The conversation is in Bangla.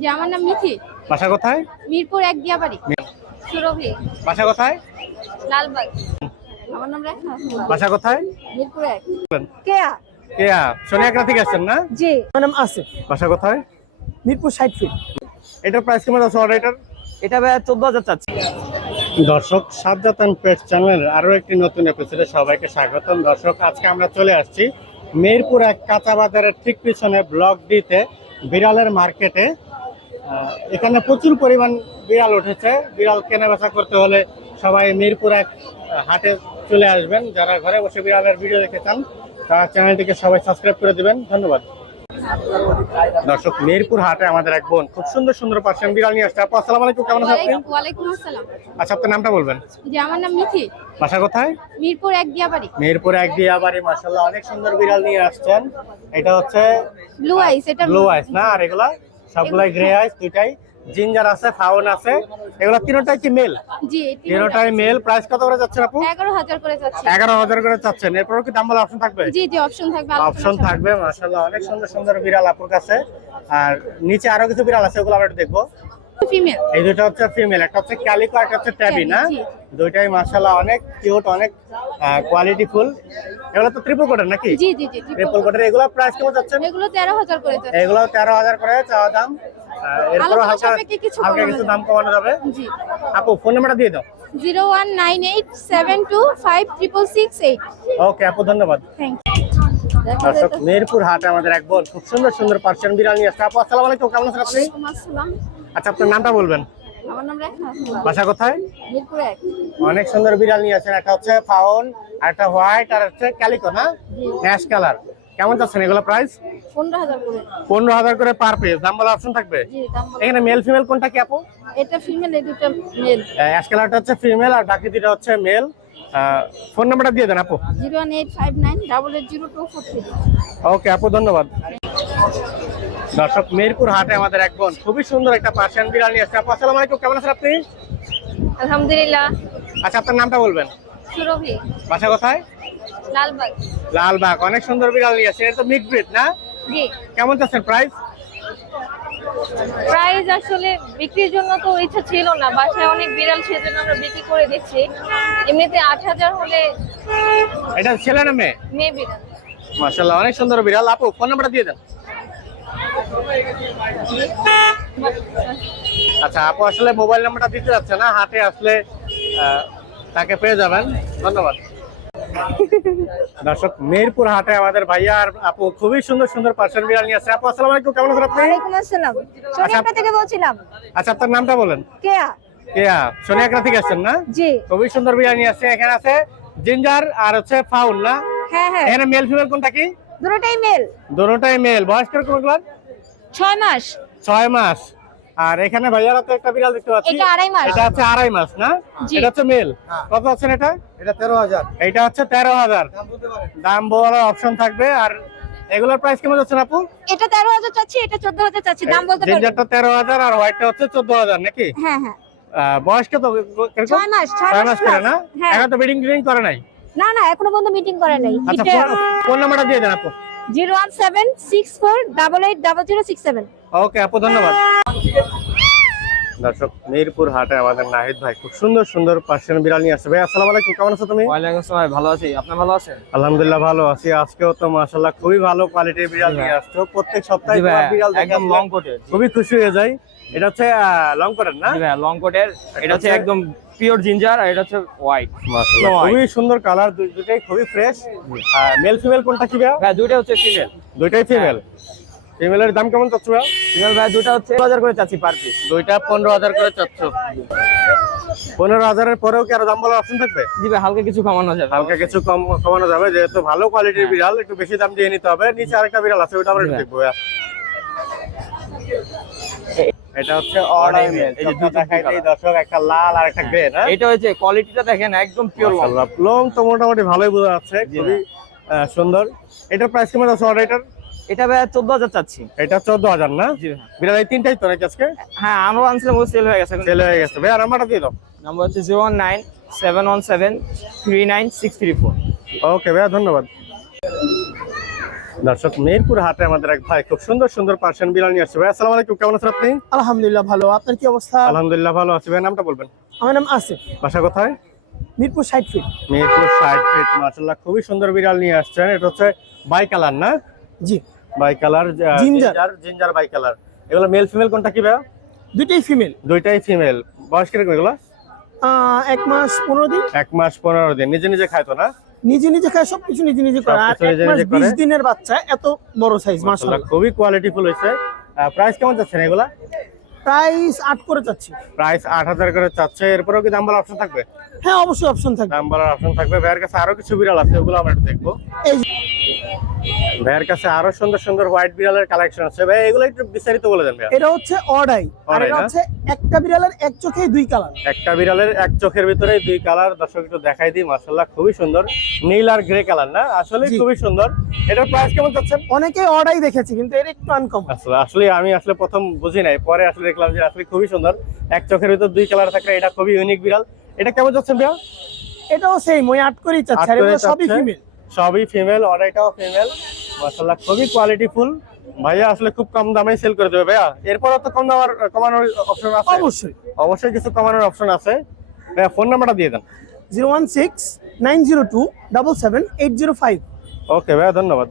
যে আমার নাম মিথি। বাসা কোথায়? মিরপুর এক দিয়াবাড়ি সুরভি। বাসা কোথায়? লালবাগ। আমার নাম রেখা। বাসা কোথায়? মিরপুর এক। কেয়া। কেয়া। থেকে আসছেন না? জি। আমার নাম আসিফ। বাসা কোথায়? মিরপুর ষাট ফিট। এটার প্রাইস কেমন আছে অর্ডার এটার এটা ভাই চোদ্দ হাজার চাচ্ছি। দর্শক সাজ্জাতান পেট চ্যানেলের আরও একটি নতুন এপিসোডে সবাইকে স্বাগতম। দর্শক আজকে আমরা চলে আসছি মেহেরপুর এক কাঁচা বাজারের ঠিক পিছনে ব্লক ডিতে বিড়ালের মার্কেটে এখানে প্রচুর পরিমাণ বিড়াল উঠেছে। বিড়াল কেনা বেচা করতে হলে সবাই মিরপুর এক হাটে চলে আসবেন। যারা ঘরে বসে বিড়ালের ভিডিও দেখতে চান তারা চ্যানেলটিকে সবাই সাবস্ক্রাইব করে দিবেন। ধন্যবাদ। দর্শক মিরপুর হাটে আমাদের এক বোন খুব সুন্দর সুন্দর পার্সেন্ট বিড়াল নিয়ে আসছে। আপু আসসালামু আলাইকুম কেমন আছেন আপনি? ওয়ালাইকুম ওয়ালাইকুম আসসালাম। আচ্ছা আপনার নামটা বলবেন? যে আমার নাম মিথি বাসা কোথায়? মিরপুর এক দিয়াবাড়ি। মেহেরপুর এক দিয়া বাড়ি মাসাল্লাহ অনেক সুন্দর বিড়াল নিয়ে আসছেন। এটা হচ্ছে ব্লু আইস এটা ব্লু আইস না? আর এগুলা? সবগুলাই গ্রে আইস দুইটাই। জিঞ্জার আছে ফাউন আছে। এগুলা তিনটাই কি মেল জি তিনটাই মেল প্রাইস কত করে যাচ্ছে আপু? এগারো হাজার করে যাচ্ছে। এগারো হাজার করে চাচ্ছেন এরপর কি দাম বলা অপশন থাকবে? জি জি অপশন থাকবে অপশন থাকবে মাসাল্লাহ অনেক সুন্দর সুন্দর বিড়াল আপুর কাছে। আর নিচে আরও কিছু বিড়াল আছে ওগুলো আমরা একটু দেখব। ফিমেল এই দুটো হচ্ছে ফিমেল একটা হচ্ছে ক্যালিকো একটা হচ্ছে ট্যাবি না? জি। দুইটাই মাশাআল্লাহ অনেক কিউট অনেক কোয়ালিটি ফুল এগুলো তো ট্রিপল কোটের নাকি? জি জি জি ট্রিপল কোটের এগুলো প্রাইস কেমন যাচ্ছে? এগুলো তেরো হাজার করে যাচ্ছে। এগুলো তেরো হাজার করে চাওয়া দাম। এরপর হালকা হালকা কিছু দাম কমানো যাবে। জি। আপু ফোন নাম্বারটা দিয়ে দাও। Zero one nine eight seven two five triple six eight. Okay আপু ধন্যবাদ। থ্যাংক দর্শক মেহেরপুর হাটে আমাদের এক বোন। খুব সুন্দর সুন্দর পার্সিয়ান বিড়াল নিয়ে আসছে। আপু আসসালামু আলাইকুম কেমন আছেন আপনি? ইউ আসসালাম। আচ্ছা আপনার নামটা বলবেন? আমার নাম রেখা। বাসা কোথায়? মিরপুর এক। অনেক সুন্দর বিড়াল নিয়ে আসছেন। একটা হচ্ছে ফাউন আর একটা হোয়াইট আর হচ্ছে ক্যালিকো না? ন্যাশ কালার। কেমন যাচ্ছেন এগুলো প্রাইস পনেরো হাজার করে। পার পিস দাম বলা অপশন থাকবে। এখানে মেল ফিমেল কোনটা কি আপু? এটা ফিমেল এই দুটো মেল অ্যাশ কালারটা হচ্ছে ফিমেল আর বাকি দুটো হচ্ছে মেল ফোন নাম্বারটা দিয়ে দেন আপু। Zero one eight five nine double eight zero two four three. Okay আপু ধন্যবাদ। দর্শক মিরপুর হাটে আমাদের এক বোন। খুবই সুন্দর একটা পার্সিয়ান বিড়াল নিয়ে আসছে আপু আসসালামু আলাইকুম। কেমন আছেন আপনি? আলহামদুলিল্লাহ। আচ্ছা আপনার নামটা বলবেন? সুরভি। বাসা কোথায়? লালবাগ। লালবাগ। অনেক সুন্দর বিড়াল নিয়ে আসছে এটা তো মিক্স ব্রিড না? জি। কেমন যাচ্ছেন প্রাইস প্রাইস আসলে বিক্রির জন্য তো ইচ্ছা ছিল না। বাসায় অনেক বিড়াল সেজন্য আমরা বিক্রি করে দিচ্ছি। এমনিতে আট হাজার হলে এটা ছেলে না মেয়ে? মেয়ে বিড়াল। মাশাআল্লাহ অনেক সুন্দর বিড়াল। আপু ফোন নাম্বারটা দিয়ে দেন। আচ্ছা আপু আসলে মোবাইল নাম্বারটা দিতে যাচ্ছে না হাটে আসলে তাকে পেয়ে যাবেন। ধন্যবাদ। দর্শক মেহেরপুর হাটে আমাদের ভাইয়া আর আপু খুবই সুন্দর সুন্দর পার্সেন্ট বিড়াল নিয়ে আসছে। আপু আসসালামু আলাইকুম কেমন আছেন আপনি? ওয়ালাইকুম আসসালাম। সোনিয়াটা থেকে বলছিলাম? আচ্ছা আপনার নামটা বলেন। কেয়া। কেয়া সোনিয়াকড়া থেকে আসছেন না? জি। খুবই সুন্দর বিড়াল নিয়ে আসছে। এখানে আছে জিঞ্জার আর হচ্ছে ফাউল না? হ্যাঁ হ্যাঁ। এখানে মেল ফিমেল কোনটা কি? দুটোটাই মেল দুটোটাই মেল বয়স কীরকম এগুলার ছয় মাস। ছয় মাস। আর এখানে ভাইয়ারা তো একটা বিড়াল দেখতে পাচ্ছি। এটা আড়াই মাস। এটা হচ্ছে আড়াই মাস না? এটা হচ্ছে মেল। কত আছেন এটা? এটা তেরো হাজার। এটা হচ্ছে তেরো হাজার। দাম বলার অপশন থাকবে। আর এগুলোর প্রাইস কেমন যাচ্ছে আপু? এটা তেরো হাজার চাচ্ছি এটা চোদ্দ হাজার চাচ্ছি। দাম বলতে পারব। জিঞ্জারটা তেরো হাজার আর হোয়াইটটা হচ্ছে চোদ্দ হাজার নাকি? হ্যাঁ হ্যাঁ। আহ, বয়স কত? কীরকম? ছয় মাস ছয় ছয় মাস মাস করে না? হ্যাঁ। এখন তো বিডিং করে নাই? না না এখনও পর্যন্ত মিটিং করে নাই। আচ্ছা ফোন নাম্বারটা দিয়ে দেন আপু। Zero one seven six four double eight double zero six seven. Okay আপু ধন্যবাদ। দর্শক মিরপুর হাটে আমাদের নাহিদ ভাই খুব সুন্দর সুন্দর পার্সিয়ান বিড়াল নিয়ে আসছে। ভাই আসসালামু আলাইকুম কেমন আছো তুমি? ওয়ালাইকুম আসসালাম ভালো আছি। আপনি ভালো আছেন? আলহামদুলিল্লাহ ভালো আছি। আজকেও তো মাশাআল্লাহ খুবই ভালো কোয়ালিটির বিড়াল নিয়ে। আসছো। প্রত্যেক সপ্তাহে ভাই বিড়াল একদম লং কোটের খুবই খুশি হয়ে যাই। এটা হচ্ছে লং কোটের না? ভাই লং কোটের এটা হচ্ছে হচ্ছে- একদম পিওর জিঞ্জার আর এটা হচ্ছে হোয়াইট। খুবই সুন্দর কালার দুটোই খুবই ফ্রেশ। আর মেল ফিমেল কোনটা কি ভাই ভাই দুইটা হচ্ছে ফিমেল। দুইটাই ফিমেল। ফিমেলের দাম কেমন চাচ্ছ ভাই ফিমেল ভাই দুইটা হচ্ছে হাজার করে চাচ্ছি পার পিস দুইটা পনেরো হাজার করে চাচ্ছ। পনেরো হাজারের পরেও কি আরও দাম বলার অপশন থাকবে? জি ভাই হালকা কিছু কমানো যাবে। হালকা কিছু কম কমানো যাবে যেহেতু ভালো কোয়ালিটির হ্যাঁ। বিড়াল একটু বেশি দাম দিয়ে নিতে হবে। নিচে আরেকটা বিড়াল আছে ওটা আমরা দেখব। এটা হচ্ছে অর্ডার এই যে দুটো দেখাই দেই দর্শক একটা লাল আর একটা গ্রে না? এটা হচ্ছে কোয়ালিটিটা দেখেন একদম পিওর মাশাআল্লাহ। লং তো মোটামুটি ভালোই বোঝা যাচ্ছে খুবই সুন্দর। এটার প্রাইস কেমন আছে অর্ডার এটার? এটা ভাই চোদ্দ হাজার চাচ্ছি। এটা চোদ্দ হাজার না? ভাই বিড়াল এই তিনটাই তো নাকি আজকে? হ্যাঁ আমরা আনছিলাম ওই সেল হয়ে গেছে সেল হয়ে গেছে। ভাইয়া নাম্বারটা দিয়ে দাও। নাম্বার হচ্ছে zero one nine seven one seven three nine six three four okay ভাইয়া ধন্যবাদ। দর্শক মেহেরপুর হাটে আমাদের এক ভাই খুব সুন্দর সুন্দর পার্সিয়ান বিড়াল নিয়ে আসছে। ভাই আসসালামু আলাইকুম কেমন আছেন আপনি? আলহামদুলিল্লাহ ভালো। আপনার কি অবস্থা? আলহামদুলিল্লাহ ভালো আছি। ভাই নামটা বলবেন? আমার নাম আসিফ। বাসা কোথায়? মিরপুর ষাট ফিট। মেহেরপুর সাইড ফিট মার্শাল্লাহ খুবই সুন্দর বিড়াল নিয়ে আসছেন। এটা হচ্ছে বাই কালার না? জি। Bicolour Ginger. Ginger. By colour. এগুলো মেল ফিমেল কোনটা কি ভাই দুইটাই ফিমেল। দুইটাই ফিমেল। বয়স কীরকম এগুলো? এক মাস পনেরো দিন। এক মাস পনেরো দিন। নিজে নিজে খাইতো না? নিজে নিজে খায় সবকিছু নিজে নিজে করে। আর এক মাস নিজে করে। বিশ দিনের বাচ্চা এত বড় সাইজ মাশাআল্লাহ খুবই কোয়ালিটি ফুল হয়েছে প্রাইস কেমন যাচ্ছে না এগুলা? প্রাইস আট করে চাচ্ছি। প্রাইস আট হাজার করে চাচ্ছে। এরপরেও কি দাম বলার অপশন থাকবে? হ্যাঁ অবশ্যই অপশন থাকবে। অপশন থাকবে। ভাইয়ের কাছে আরও কিছু বিড়াল আছে ওগুলো আমরা একটু দেখব। এই ভাইয়ের কাছে আরও সুন্দর সুন্দর হোয়াইট বিড়ালের কালেকশন আছে। ভাই এগুলো একটু বিস্তারিত বলে দেন এটা হচ্ছে অডাই। আর এটা হচ্ছে একটা বিড়ালের এক চোখে দুই কালার একটা বিড়ালের এক চোখের ভিতরে দুই কালার দর্শক একটু দেখাই দিই মার্শাল্লাহ খুবই সুন্দর। নীল আর গ্রে কালার না? আসলে খুবই সুন্দর। এটার প্রাইস কেমন যাচ্ছেন অনেকে অডাই দেখেছি কিন্তু এর একটু আনকম আসলে আসলে আমি আসলে প্রথম বুঝি নাই। পরে আসলে দেখলাম যে আসলে খুবই সুন্দর। এক চোখের ভিতর দুই কালার থাকলে এটা খুবই ইউনিক বিড়াল। এটা কেমন যাচ্ছেন ভাইয়া? এটাও সেম ওই আট করেই চাচ্ছে আর এগুলো সবই ফিমেল সবই ফিমেল অর্ডারটাও ফিমেল মাশাআল্লাহ খুবই কোয়ালিটি ফুল ভাইয়া আসলে খুব কম দামে সেল করে দেবে ভাইয়া। এরপরও তো কম দামের কমানোর অপশন আছে? অবশ্যই। অবশ্যই কিছু কমানোর অপশন আছে। ভাইয়া ফোন নাম্বারটা দিয়ে দেন। Zero one six nine zero two double seven eight zero five. Okay ভাইয়া ধন্যবাদ।